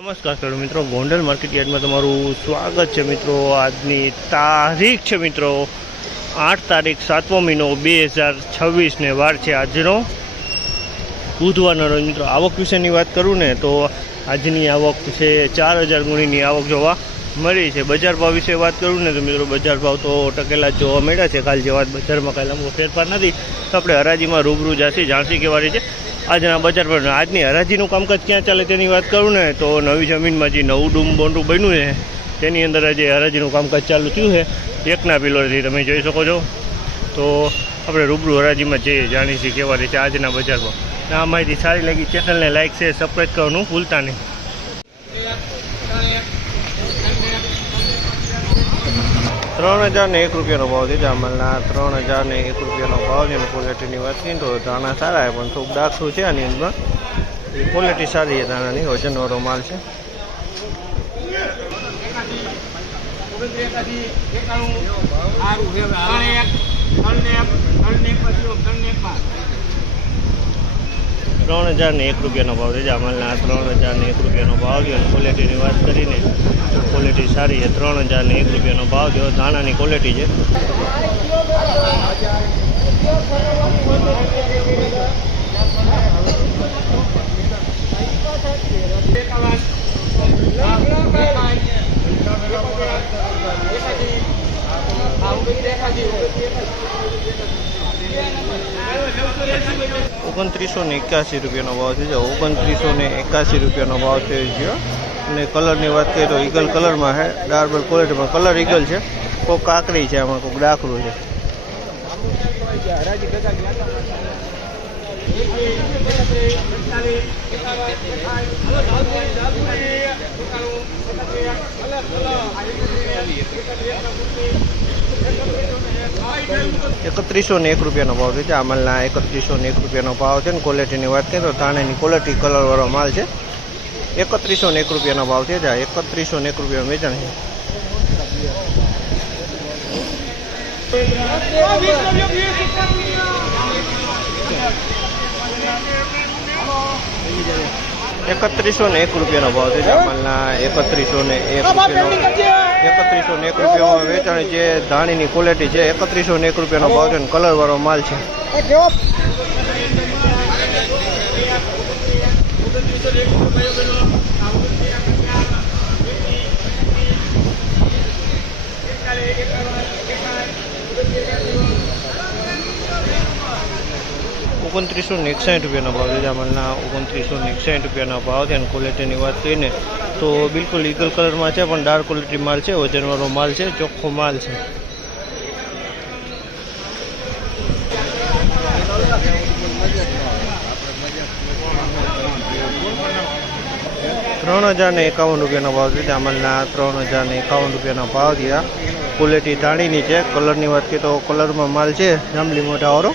નમસ્કાર ખેડૂત મિત્રો, ગોંડલ માર્કેટ યાર્ડમાં તમારું સ્વાગત છે મિત્રો। આજની તારીખ છે મિત્રો 8 તારીખ 7મો મહિનો 2026 ને વાર છે આજનો બુધવારનો રોજ। મિત્રો આવક વિશેની વાત કરું ને તો આજની આવક છે 4000 ગુણીની આવક જોવા મળી છે। બજાર ભાવ વિશે વાત કરું ને તો મિત્રો બજાર ભાવ તો ટકેલા જોવા મળ્યા છે। કાલ જેવા બજારમાં કાંઈ લાંબો ફેરફાર નથી, તો આપણે હરાજીમાં રૂબરૂ જાણસી કહેવાની છે આજના બજાર પર। આજની હરાજીનું કામકાજ ક્યાં ચાલે તેની વાત કરું ને તો નવી જમીનમાં જે નવું ડૂમ બોન્ડું બન્યું છે તેની અંદર આજે હરાજીનું કામકાજ ચાલુ થયું છે એકના પિલોરથી તમે જોઈ શકો છો। તો આપણે રૂબરૂ હરાજીમાં જઈએ, જાણીશી કહેવાની છે આજના બજારમાં। આ માહિતી સારી લાગી, ચેનલને લાઇક શેર સબસ્ક્રાઈબ કરવાનું ભૂલતા નહીં। 3001 રૂપિયાનો ભાવ છે જામલના। 3001 રૂપિયાનો ભાવ છે। ક્વોલિટીની વાત કરીએ તો ધાણા સારા છે, પણ થોડુંક ડાકસું છે આની અંદર। ક્વોલિટી સારી છે ધાણાની, વજનવાળો માલ છે। ₹3001 રૂપિયાનો ભાવ છે જામલના। 3001 રૂપિયાનો ભાવ છે। ક્વોલિટીની વાત કરીને તો ક્વોલિટી સારી છે। 3001 રૂપિયાનો ભાવ છે, ધાણાની ક્વોલિટી છે। ₹2981 રૂપિયાનો ભાવ છે। 2981 રૂપિયાનો ભાવ છે। અને કલરની વાત કરીએ તો ઈગલ કલરમાં છે, ડાર્બલ ક્વોલિટીમાં કલર ઈગલ છે। કોઈક કાકરી છે, આમાં કોઈક ડાકરું છે। ₹3101 રૂપિયાનો ભાવ છે જામલના। 3101 રૂપિયાનો ભાવ છે ને ક્વોલિટીની વાત કરીએ તો ધાણાની ક્વોલિટી કલરવાળો માલ છે। 3101 રૂપિયાનો ભાવ છે। 3101 રૂપિયા વેચાણ છે। ₹3101 રૂપિયાનો ભાવ છે જામલના। 3101 રૂપિયામાં વેચાણ છે। ધાણીની ક્વોલિટી છે। 3101 રૂપિયાનો ભાવ છે, કલરવાળો માલ છે। ₹2961 રૂપિયાનો ભાવ છે જામલના। 2961 રૂપિયાનો ભાવ છે। અને ક્વોલિટીની વાત કરીને તો બિલકુલ ઈગલ કલરમાં છે, પણ ડાર્ક ક્વોલિટી માલ છે, વજનવાળો માલ છે, ચોખ્ખો માલ છે। ₹3051 રૂપિયાનો ભાવ છે જામલના। 3051 રૂપિયાનો ભાવ થયા। ક્વોલિટી ધાણીની છે। કલરની વાત કરીએ તો કલરમાં માલ છે, જાંબલી મોઢાવાળો।